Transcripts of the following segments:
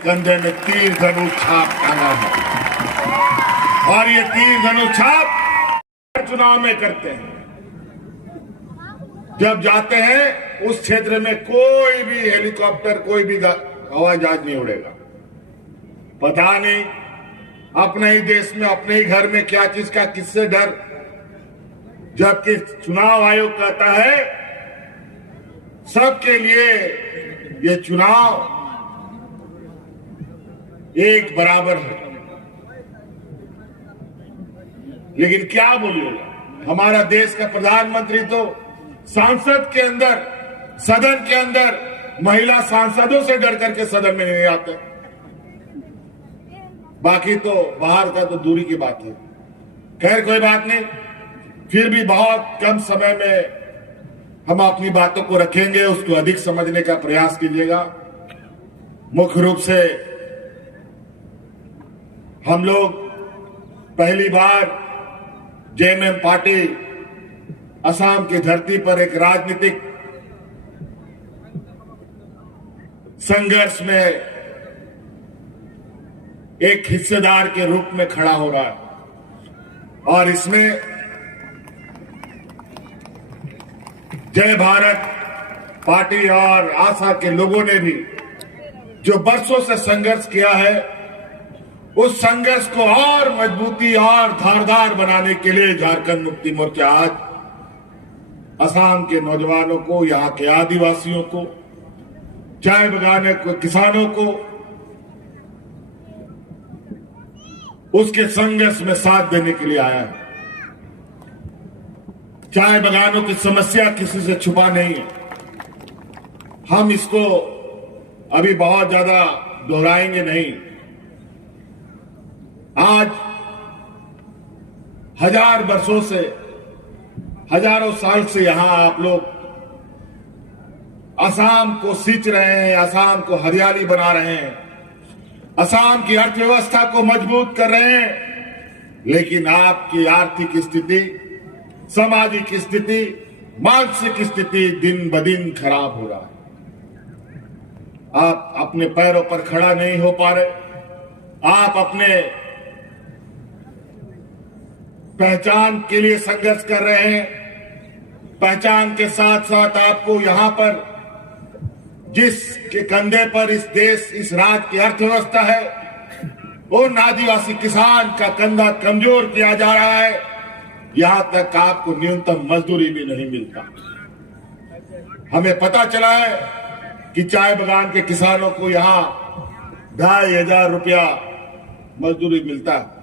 कंधे में तीर धनुष छाप टांगा है और ये तीर धनुष छाप चुनाव में करते हैं। जब जाते हैं उस क्षेत्र में कोई भी हेलीकॉप्टर, कोई भी हवाई जहाज नहीं उड़ेगा। पता नहीं अपने ही देश में, अपने ही घर में क्या चीज का किससे डर, जबकि चुनाव आयोग कहता है सबके लिए ये चुनाव एक बराबर है। लेकिन क्या बोलिएगा, हमारा देश का प्रधानमंत्री तो सांसद के अंदर, सदन के अंदर महिला सांसदों से डर करके सदन में नहीं आते। बाकी तो बाहर का तो दूरी की बात है। खैर कोई बात नहीं, फिर भी बहुत कम समय में हम अपनी बातों को रखेंगे, उसको अधिक समझने का प्रयास कीजिएगा। मुख्य रूप से हम लोग पहली बार जेएमएम पार्टी असम की धरती पर एक राजनीतिक संघर्ष में एक हिस्सेदार के रूप में खड़ा हो रहा है और इसमें जय भारत पार्टी और आशा के लोगों ने भी जो बरसों से संघर्ष किया है, उस संघर्ष को और मजबूती और धारदार बनाने के लिए झारखंड मुक्ति मोर्चा आज असम के नौजवानों को, यहाँ के आदिवासियों को, चाय बगाने को, किसानों को उसके संघर्ष में साथ देने के लिए आया है। चाय बगानों की समस्या किसी से छुपा नहीं है। हम इसको अभी बहुत ज्यादा दोहराएंगे नहीं। आज हजार वर्षों से, हजारों साल से यहां आप लोग असम को सींच रहे हैं, असम को हरियाली बना रहे हैं, असम की अर्थव्यवस्था को मजबूत कर रहे हैं। लेकिन आपकी आर्थिक स्थिति, सामाजिक स्थिति, मानसिक स्थिति दिन ब दिन खराब हो रहा है। आप अपने पैरों पर खड़ा नहीं हो पा रहे। आप अपने पहचान के लिए संघर्ष कर रहे हैं। पहचान के साथ साथ आपको यहां पर जिसके कंधे पर इस देश, इस राज्य की अर्थव्यवस्था है, उन आदिवासी किसान का कंधा कमजोर किया जा रहा है। यहां तक आपको न्यूनतम मजदूरी भी नहीं मिलता। हमें पता चला है कि चाय बगान के किसानों को यहां 2500 रुपया मजदूरी मिलता है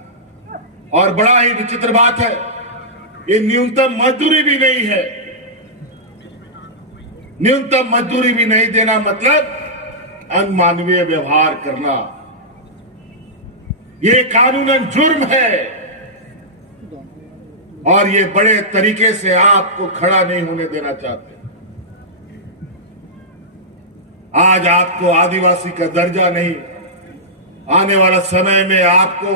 और बड़ा ही विचित्र बात है, ये न्यूनतम मजदूरी भी नहीं है। न्यूनतम मजदूरी भी नहीं देना मतलब अनमानवीय व्यवहार करना। ये कानूनन जुर्म है और ये बड़े तरीके से आपको खड़ा नहीं होने देना चाहते। आज आपको आदिवासी का दर्जा नहीं, आने वाला समय में आपको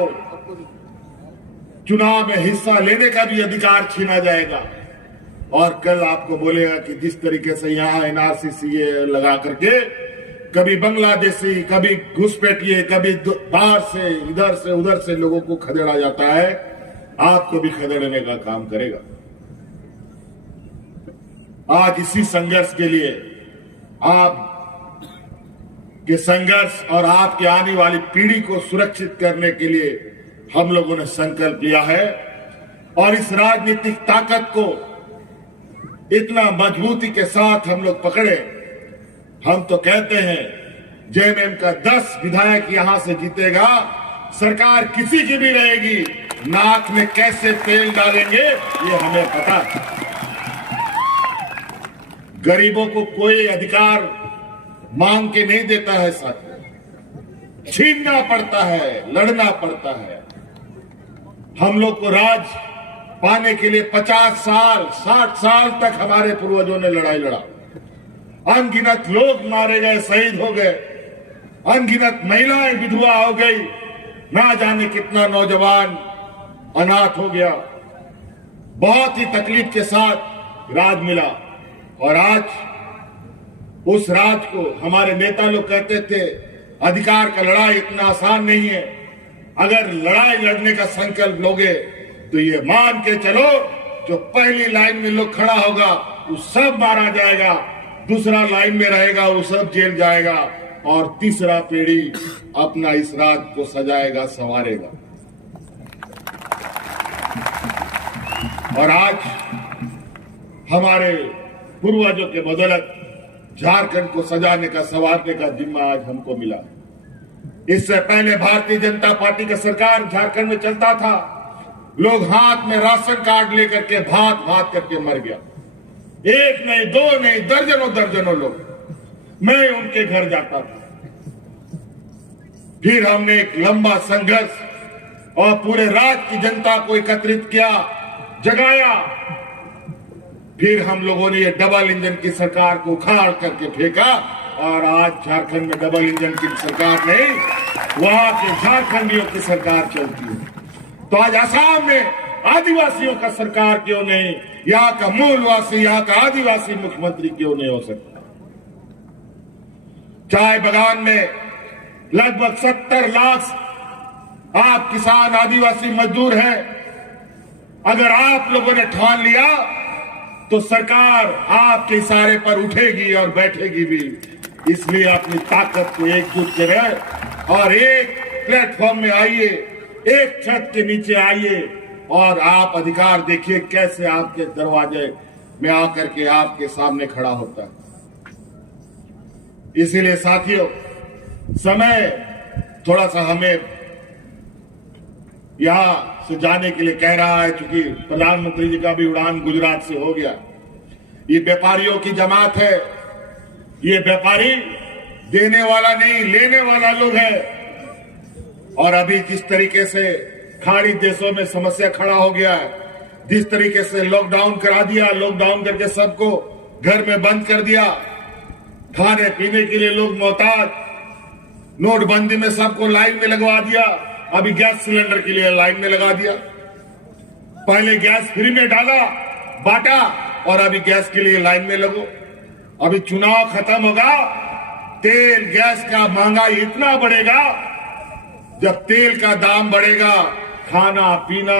चुनाव में हिस्सा लेने का भी अधिकार छीना जाएगा और कल आपको बोलेगा कि जिस तरीके से यहां एनआरसी सीए लगा करके कभी बांग्लादेशी, कभी घुसपैठिए, कभी बाहर से, इधर से उधर से लोगों को खदेड़ा जाता है, आपको भी खदेड़ने का काम करेगा। आज इसी संघर्ष के लिए, आप के संघर्ष और आपके आने वाली पीढ़ी को सुरक्षित करने के लिए हम लोगों ने संकल्प लिया है और इस राजनीतिक ताकत को इतना मजबूती के साथ हम लोग पकड़े। हम तो कहते हैं जेएमएम का 10 विधायक यहां से जीतेगा, सरकार किसी की भी रहेगी, नाक में कैसे तेल डालेंगे ये हमें पता है। गरीबों को कोई अधिकार मांग के नहीं देता है, साथ छीनना पड़ता है, लड़ना पड़ता है। हम लोग को राज पाने के लिए 50 साल, 60 साल तक हमारे पूर्वजों ने लड़ाई लड़ा। अनगिनत लोग मारे गए, शहीद हो गए, अनगिनत महिलाएं विधवा हो गई, ना जाने कितना नौजवान अनाथ हो गया। बहुत ही तकलीफ के साथ राज मिला और आज उस राज को हमारे नेता लोग कहते थे अधिकार का लड़ाई इतना आसान नहीं है। अगर लड़ाई लड़ने का संकल्प लोगे तो ये मान के चलो, जो पहली लाइन में लोग खड़ा होगा वो सब मारा जाएगा, दूसरा लाइन में रहेगा वो सब जेल जाएगा, और तीसरा पीढ़ी अपना इस राज को सजाएगा, संवारेगा। और आज हमारे पूर्वजों के बदौलत झारखंड को सजाने का, संवारने का जिम्मा आज हमको मिला। इससे पहले भारतीय जनता पार्टी का सरकार झारखंड में चलता था, लोग हाथ में राशन कार्ड लेकर के भात भात करके मर गया। एक नहीं, दो नहीं, दर्जनों दर्जनों लोग। मैं उनके घर जाता था। फिर हमने एक लंबा संघर्ष और पूरे राज्य की जनता को एकत्रित किया, जगाया। फिर हम लोगों ने ये डबल इंजन की सरकार को उखाड़ करके फेंका, और आज झारखंड में डबल इंजन की सरकार नहीं, वहां के झारखंडियों की सरकार चलती है। तो आज असम में आदिवासियों का सरकार क्यों नहीं? यहाँ का मूलवासी, यहाँ का आदिवासी मुख्यमंत्री क्यों नहीं हो सकता? चाय बागान में लगभग 70 लाख आप किसान आदिवासी मजदूर हैं। अगर आप लोगों ने ठान लिया तो सरकार आपके इशारे पर उठेगी और बैठेगी भी। इसलिए अपनी ताकत को एकजुट करें और एक प्लेटफॉर्म में आइए, एक छत के नीचे आइए, और आप अधिकार देखिए कैसे आपके दरवाजे में आकर के आपके सामने खड़ा होता है। इसीलिए साथियों, समय थोड़ा सा हमें यहां से जाने के लिए कह रहा है, क्योंकि प्रधानमंत्री जी का भी उड़ान गुजरात से हो गया। ये व्यापारियों की जमात है। ये व्यापारी देने वाला नहीं, लेने वाला लोग है। और अभी जिस तरीके से खाड़ी देशों में समस्या खड़ा हो गया है, जिस तरीके से लॉकडाउन करा दिया, लॉकडाउन करके सबको घर में बंद कर दिया, खाने पीने के लिए लोग मोहताज, नोटबंदी में सबको लाइन में लगवा दिया, अभी गैस सिलेंडर के लिए लाइन में लगा दिया। पहले गैस फ्री में डाला, बांटा, और अभी गैस के लिए लाइन में लगो। अभी चुनाव खत्म होगा, तेल गैस का महंगाई इतना बढ़ेगा, जब तेल का दाम बढ़ेगा, खाना पीना,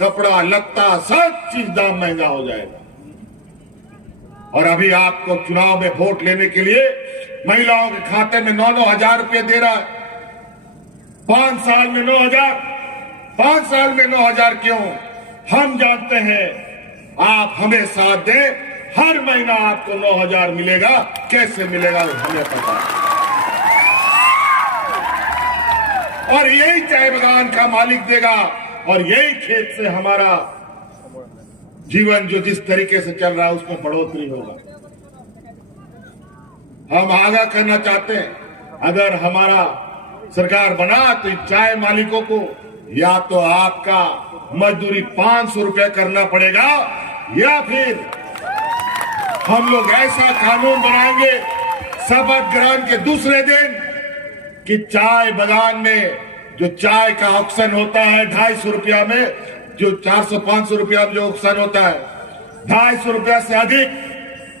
कपड़ा लत्ता सब चीज दाम महंगा हो जाएगा। और अभी आपको चुनाव में वोट लेने के लिए महिलाओं के खाते में 9-9 हजार रुपए दे रहा है। 5 साल में 9,000, 5 साल में 9,000 क्यों? हम जानते हैं, आप हमें साथ दें, हर महीना आपको 9,000 मिलेगा। कैसे मिलेगा वो हमें पता है। और यही चाय बागान का मालिक देगा, और यही खेत से हमारा जीवन जो जिस तरीके से चल रहा है उसमें बढ़ोतरी होगा। हम आगाह करना चाहते हैं, अगर हमारा सरकार बना तो चाय मालिकों को या तो आपका मजदूरी 500 रुपया करना पड़ेगा, या फिर हम लोग ऐसा कानून बनाएंगे शपथ ग्रहण के दूसरे दिन कि चाय बागान में जो चाय का ऑक्शन होता है 250 रुपया में, जो 400-500 रुपया में जो ऑक्शन होता है, 250 रुपया से अधिक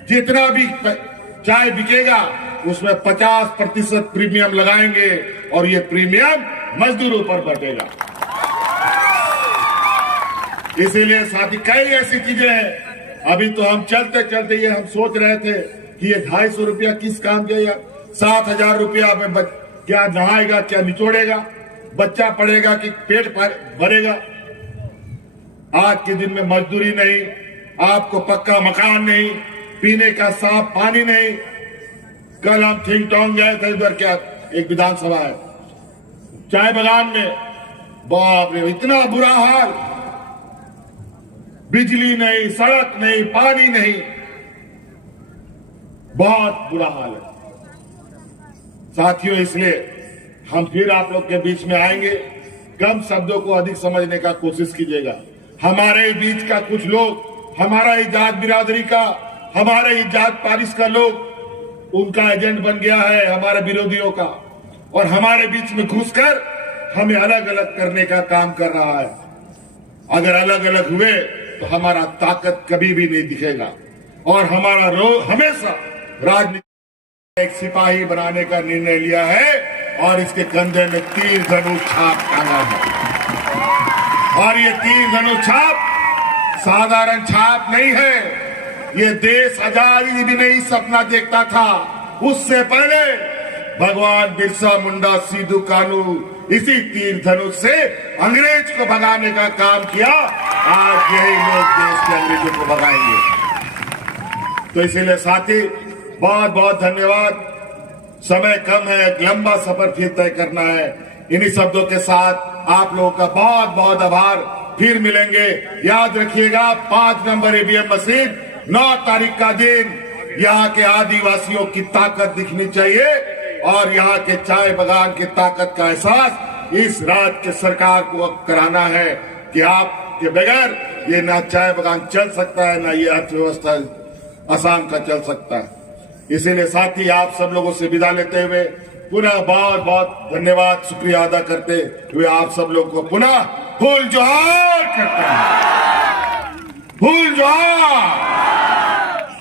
जितना भी चाय बिकेगा उसमें 50% प्रीमियम लगाएंगे, और ये प्रीमियम मजदूरों पर बटेगा। इसीलिए साथी कई ऐसी चीजें हैं। अभी तो हम चलते चलते ये हम सोच रहे थे कि ये 250 रुपया किस काम के, या 7,000 रुपया में क्या नहाएगा, क्या निचोड़ेगा, बच्चा पढ़ेगा कि पेट भरेगा। आज के दिन में मजदूरी नहीं, आपको पक्का मकान नहीं, पीने का साफ पानी नहीं। कल हम थिंक टॉन्ग गए थे, इधर क्या एक विधानसभा है, चाय बागान में, बाप रे इतना बुरा हाल, बिजली नहीं, सड़क नहीं, पानी नहीं, बहुत बुरा हाल है साथियों। इसलिए हम फिर आप लोग के बीच में आएंगे। कम शब्दों को अधिक समझने का कोशिश कीजिएगा। हमारे बीच का कुछ लोग, हमारा ही जात बिरादरी का, हमारे ही जात पारिश का लोग, उनका एजेंट बन गया है हमारे विरोधियों का, और हमारे बीच में घुसकर हमें अलग अलग करने का काम कर रहा है। अगर अलग अलग हुए तो हमारा ताकत कभी भी नहीं दिखेगा, और हमारा हमेशा राजनीति एक सिपाही बनाने का निर्णय लिया है और इसके कंधे में तीर धनुष छाप टांगा है। और ये तीर धनुष छाप साधारण छाप नहीं है, ये देश आजादी भी नहीं सपना देखता था, उससे पहले भगवान बिरसा मुंडा सिद्धू कानू इसी तीर धनुष से अंग्रेज को भगाने का काम किया। आज यही लोग देश के अंग्रेजों को भगाएंगे। तो इसीलिए साथी बहुत बहुत धन्यवाद। समय कम है, लंबा सफर फिर तय करना है। इन्हीं शब्दों के साथ आप लोगों का बहुत बहुत आभार। फिर मिलेंगे। याद रखिएगा 5 नंबर ईवीएम मशीन 9 तारीख का दिन। यहाँ के आदिवासियों की ताकत दिखनी चाहिए और यहाँ के चाय बागान की ताकत का एहसास इस राज्य के सरकार को कराना है कि आपके बगैर ये ना चाय बागान चल सकता है, ना ये अर्थव्यवस्था असम का चल सकता है। इसीलिए साथी आप सब लोगों से विदा लेते हुए पुनः बहुत बहुत धन्यवाद, शुक्रिया अदा करते हुए आप सब लोग को पुनः फूल जोहार करते हैं। फूल जोहार।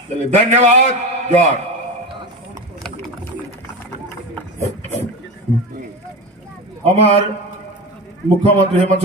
चलिए धन्यवाद, जोहार। আমার মুখ্যমন্ত্রী হেমন্ত